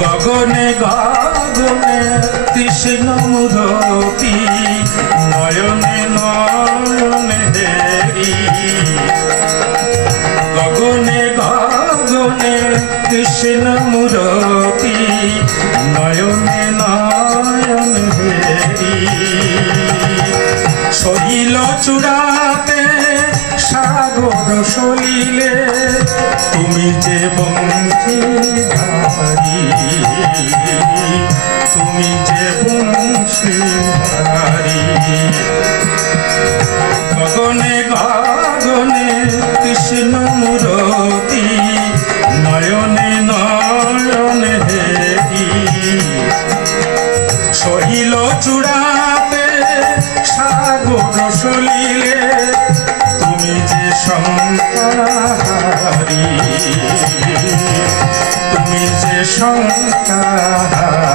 গগনে গগনে, কৃষ্ণ মুরতি, নয়নে নয়নে দেরি গগনে গগনে, কৃষ্ণ মুরতি, নয়নে, নয়ন হেরি। সহিল চূড়াতে, সাগর সলিলে, তুমি যে বংশী তুমি যে বংশী গগনে গগনে কৃষ্ণ মূরতি, নয়নে নয়নে হেরি। সহিল চূড়াতে সাগর সলিলে, তুমি যে শঙ্কারি শঙ্কারি